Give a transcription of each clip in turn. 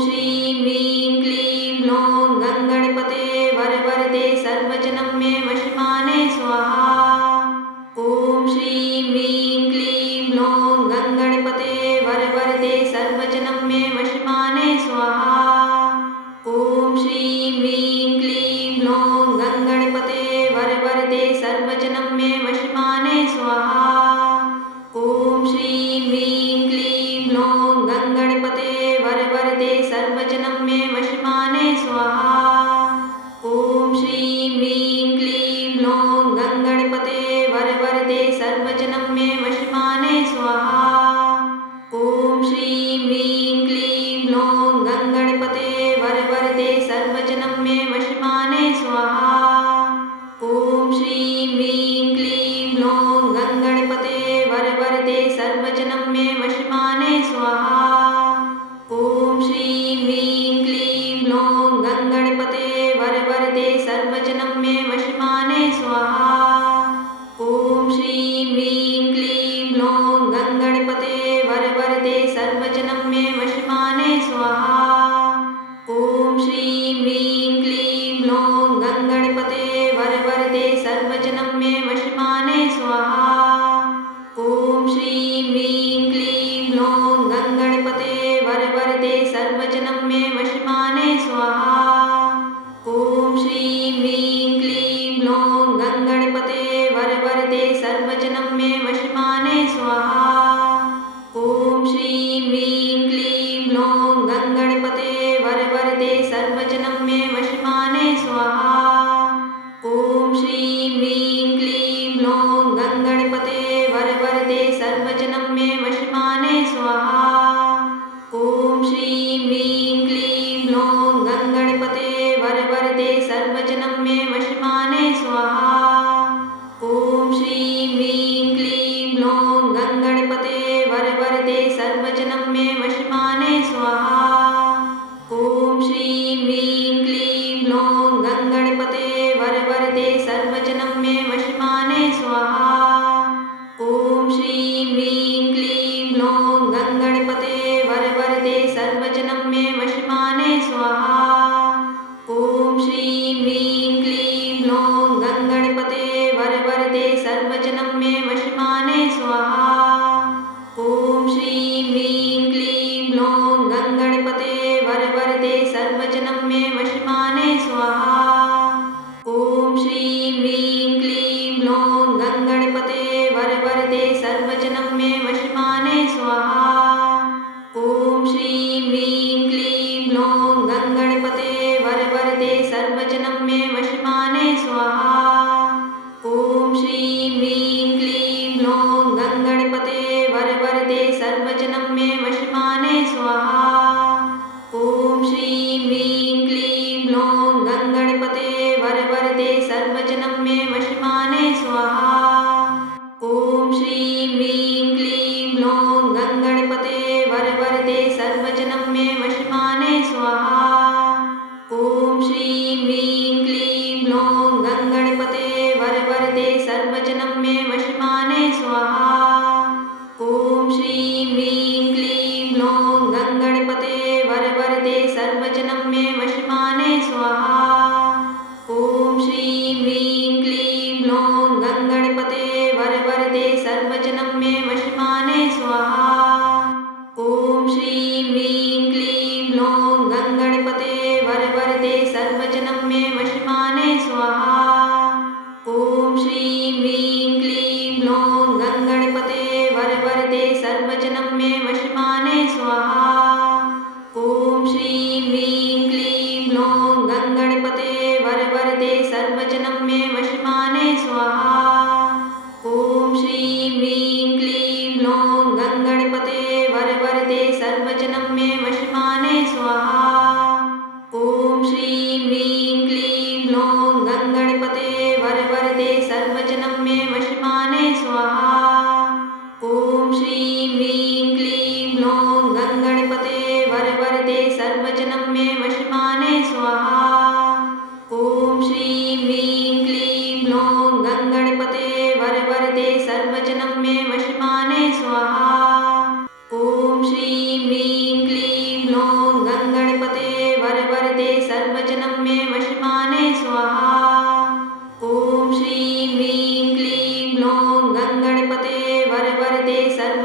श्रीं ह्रीं क्लीं ग्लौं गङ्गणपते वरवरदे सर्वजनं मे वशमाने स्वाहा। ॐ श्रीं ह्रीं क्लीं ग्लौं गङ्गणपते वरवरदे सर्वजनं मे वशमाने स्वाहा। ॐ श्रीं ह्रीं क्लीं ग्लौं गङ्गणपते वरवरदे सर्वजनं मे वशमाने स्वाहा। ॐ श्रीं ह्रीं क्लीं ग्लौं गङ्गणपते वरवरदे सर्वजनं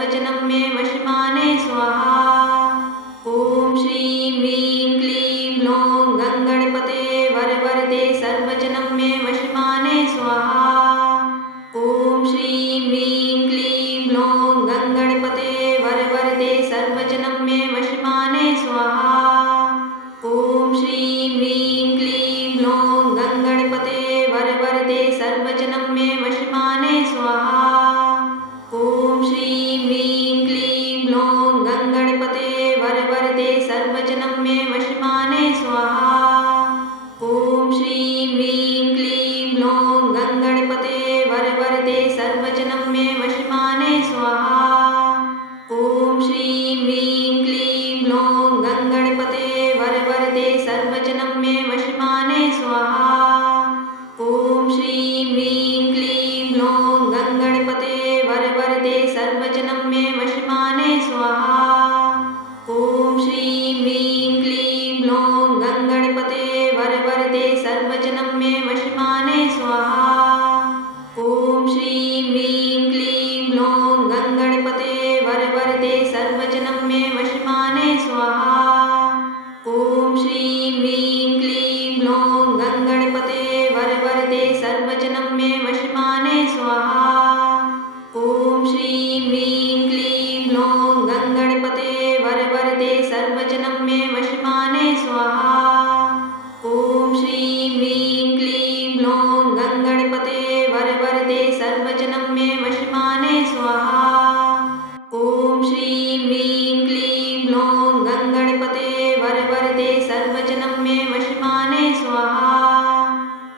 सर्वजनं मे वशमाने स्वाहा। ॐ श्रीं ह्रीं क्लीं ग्लौं गङ्गणपते वरवरदे सर्वजनं मे वशमाने स्वाहा। ॐ श्रीं ह्रीं क्लीं ग्लौं गङ्गणपते वरवरदे सर्वजनं मे वशमाने स्वाहा। ॐ श्रीं ह्रीं क्लीं ग्लौं गङ्गणपते वरवरदे सर्वजनं मे वशमाने स्वाहा। ॐ श्रीं ह्रीं क्लीं ग्लौं गङ्गणपते वरवरदे सर्वजनं मे वशमाने स्वाहा। ॐ श्रीं ह्रीं क्लीं ग्लौं गङ्गणपते वरवरदे सर्वजनं मे वशमाने स्वाहा। ॐ श्रीं ह्रीं क्लीं ग्लौं गङ्गणपते वरवरदे सर्वजनं मे वशमाने स्वाहा। ॐ श्रीं ह्रीं क्लीं ग्लौं गङ्गणपते वरवरदे सर्वजनं मे वशमाने स्वाहा। ॐ श्रीं ह्रीं क्लीं ग्लौं गङ्गणपते वरवरदे सर्वजनं मे वशमाने स्वाहा। ॐ श्रीं ह्रीं क्लीं ग्लौं गङ्गणपते वरवरदे सर्वजनं मे वशमाने स्वाहा। ॐ श्रीं ह्रीं क्लीं ग्लौं गङ्गणपते वरवरदे सर्वजनं मे वशमाने स्वाहा। ॐ श्रीं ह्रीं क्लीं ग्लौं गङ्गणपते वरवरदे सर्वजनं मे वशमाने स्वाहा। ॐ श्रीं ह्रीं क्लीं ग्लौं गङ्गणपते वरवरदे सर्वजनं मे वशमाने स्वाहा। ॐ श्रीं ह्रीं क्लीं ग्लौं गङ्गणपते वरवरदे सर्वजनं मे वशमाने स्वाहा।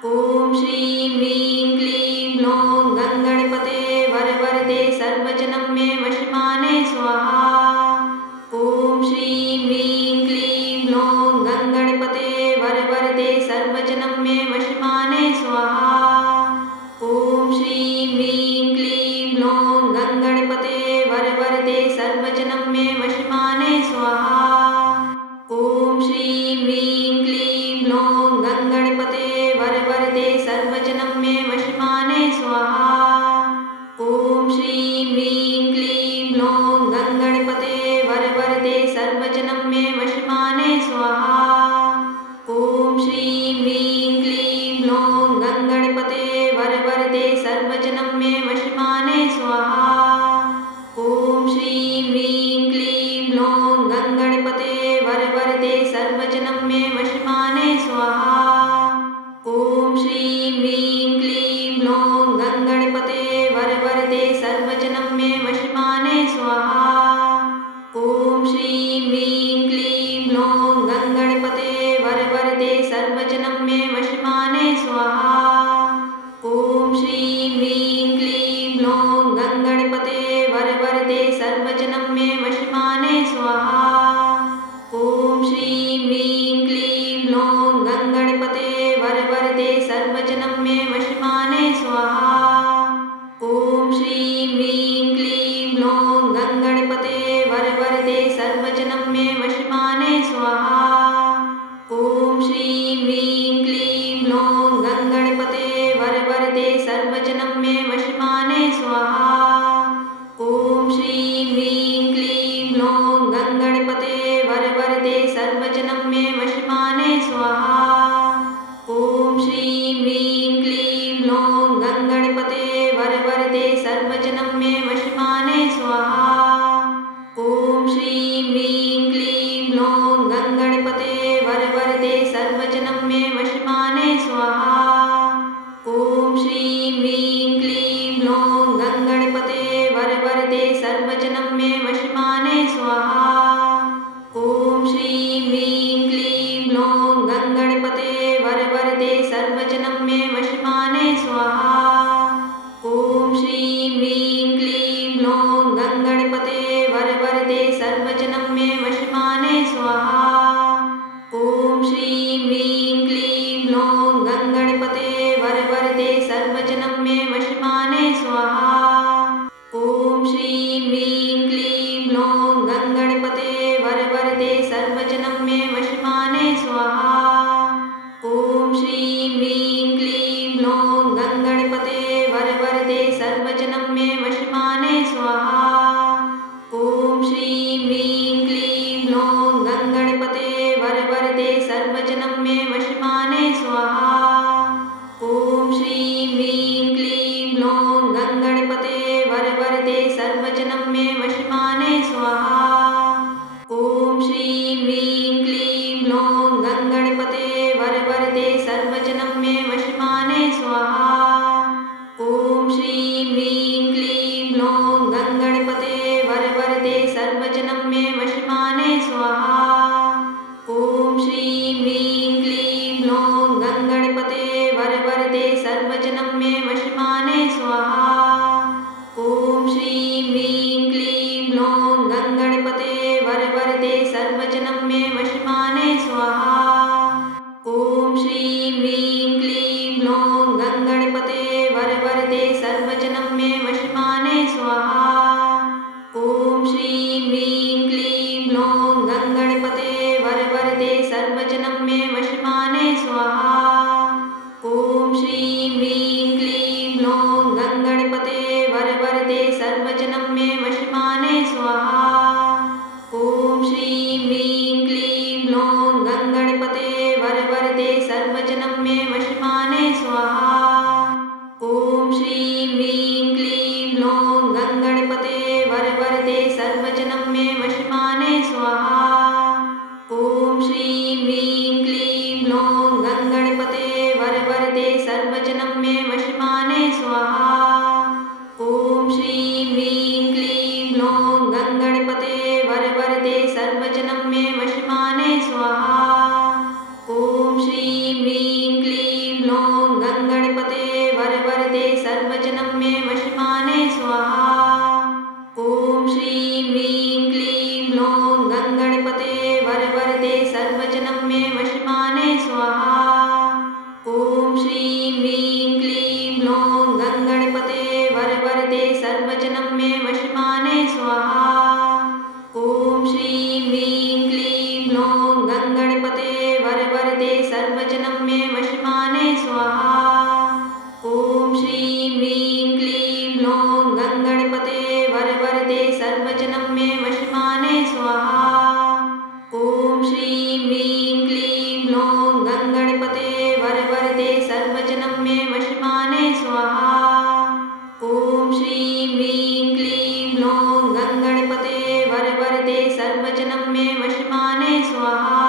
ॐ श्रीं ह्रीं क्लीं ग्लौं गङ्गणपते वरवरदे सर्वजनं मे वशमाने स्वाहा। ॐ श्रीं ह्रीं क्लीं ग्लौं गङ्गणपते वरवरदे सर्वजनं मे वशमाने स्वाहा। ॐ श्रीं ह्रीं क्लीं ग्लौं गङ्गणपते वरवरदे सर्वजनं मे वशमाने स्वाहा। ॐ श्रीं ह्रीं क्लीं ग्लौं गङ्गणपते वरवरदे सर्वजनं मे वशमाने स्वाहा। ॐ श्रीं ह्रीं क्लीं ग्लौं गङ्गणपते वरवरदे सर्वजनं मे वशमाने स्वाहा। ॐ श्रीं ह्रीं क्लीं ग्लौं गङ्गणपते वरवरदे सर्वजनं मे वशमाने स्वाहा। ॐ श्रीं ह्रीं क्लीं ग्लौं गङ्गणपते वरवरदे सर्वजनं मे वशमाने स्वाहा। ॐ श्रीं ह्रीं क्लीं ग्लौं गङ्गणपते वरवरदे सर्वजनं मे वशमाने स्वाहा। ॐ श्रीं ह्रीं क्लीं ग्लौं गङ्गणपते वरवरदे सर्वजनं मे वशमाने स्वाहा। ॐ श्रीं ह्रीं क्लीं ग्लौं गङ्गणपते वरवरदे सर्वजनं मे वशमाने स्वाहा। ॐ श्रीं ह्रीं क्लीं ग्लौं गङ्गणपते वरवरदे सर्वजनं मे वशमाने स्वाहा। ॐ श्रीं ह्रीं क्लीं ग्लौं गङ्गणपते वरवरदे सर्वजनं मे वशमाने स्वाहा। ॐ श्रीं ह्रीं क्लीं ग्लौं गङ्गणपते वरवरदे सर्वजनं मे वशमाने स्वाहा। ॐ श्रीं ह्रीं क्लीं ग्लौं गङ्गणपते वरवरदे सर्वजनं मे वशमाने स्वाहा। ॐ श्रीं ह्रीं क्लीं ग्लौं गङ्गणपते वरवरदे सर्वजनं मे वशमाने स्वाहा। ॐ श्रीं ह्रीं क्लीं ग्लौं गङ्गणपते वरवरदे सर्वजनं मे वशमाने स्वाहा। ॐ श्रीं ह्रीं क्लीं ग्लौं गङ्गणपते वरवरदे सर्वजनं मे वशमाने स्वाहा। ॐ श्रीं ह्रीं क्लीं ग्लौं गङ्गणपते वरवरदे सर्वजनं मे वशमाने स्वाहा। ॐ श्रीं ह्रीं क्लीं मे वशिमाने स्वाहा। ॐ श्रीं ह्रीं क्लीं ग्लौं गङ्गणपते वरवरदे सर्वजनं मे वशिमाने स्वाहा। ॐ श्रीं ह्रीं क्लीं ग्लौं गङ्गणपते वरवरदे सर्वजनं मे वशिमाने स्वाहा। ॐ श्रीं ह्रीं क्लीं ग्लौं गङ्गणपते वरवरदे सर्वजनं मे वशिमाने स्वाहा। ॐ श्रीं ह्रीं क्लीं ग्लौं गङ्गणपते वरवरदे सर्वजनं मे वशिमाने स्वाहा।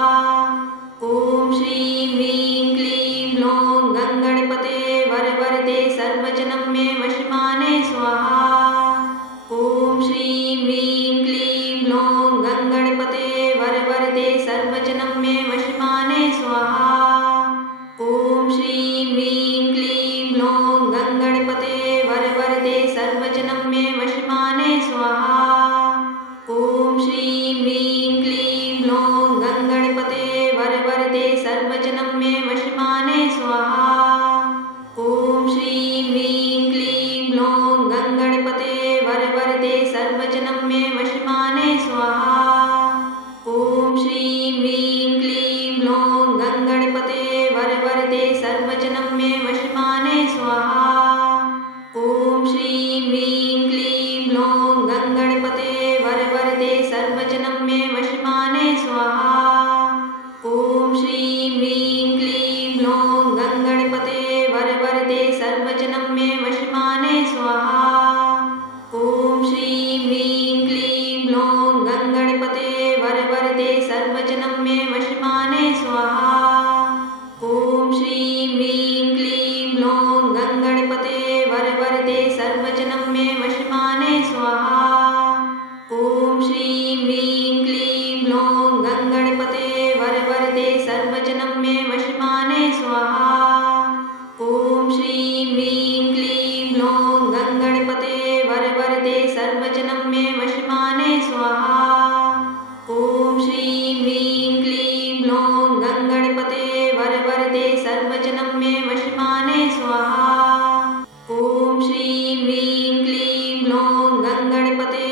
ॐ श्रीं ह्रीं क्लीं ग्लौं गङ्गणपते वरवरदे सर्वजनं मे वशिमाने स्वाहा। ॐ श्रीं ह्रीं क्लीं ग्लौं गङ्गणपते वरवरदे सर्वजनं मे वशिमाने स्वाहा। ॐ श्रीं ह्रीं क्लीं ग्लौं गङ्गणपते वरवरदे सर्वजनं मे वशिमाने स्वाहा। ॐ श्रीं ह्रीं क्लीं ग्लौं गङ्गणपते वरवरदे सर्वजनं मे वशिमाने स्वाहा। ॐ श्रीं ह्रीं क्लीं ग्लौं गङ्गणपते वरवरदे सर्वजनं मे वशिमाने स्वाहा। ॐ श्रीं ह्रीं क्लीं ग्लौं गङ्गणपते वरवरदे सर्वजनं मे वशिमाने स्वाहा। ॐ श्रीं ह्रीं क्लीं ग्लौं गङ्गणपते वरवरदे सर्वजनं मे वशिमाने स्वाहा। ॐ श्रीं ह्रीं क्लीं ग्लौं गङ्गणपते वरवरदे सर्वजनं मे वशिमाने स्वाहा। ॐ श्रीं ह्रीं क्लीं ग्लौं गङ्गणपते वरवरदे सर्वजनं मे वशिमाने स्वाहा। ॐ श्रीं ह्रीं क्लीं ग्लौं गङ्गणपते वरवरदे सर्वजनं मे वशिमाने स्वाहा। ॐ श्रीं ह्रीं क्लीं ग्लौं गङ्गणपते वरवरदे सर्वजनं मे वशिमाने स्वाहा। ॐ श्रीं ह्रीं क्लीं ग्लौं गङ्गणपते वरवरदे सर्वजनं मे वशिमाने स्वाहा। ॐ श्रीं ह्रीं क्लीं ग्लौं गङ्गणपते वरवरदे सर्वजनं मे वशिमाने स्वाहा। ॐ श्रीं ह्रीं क्लीं ग्लौं गङ्गणपते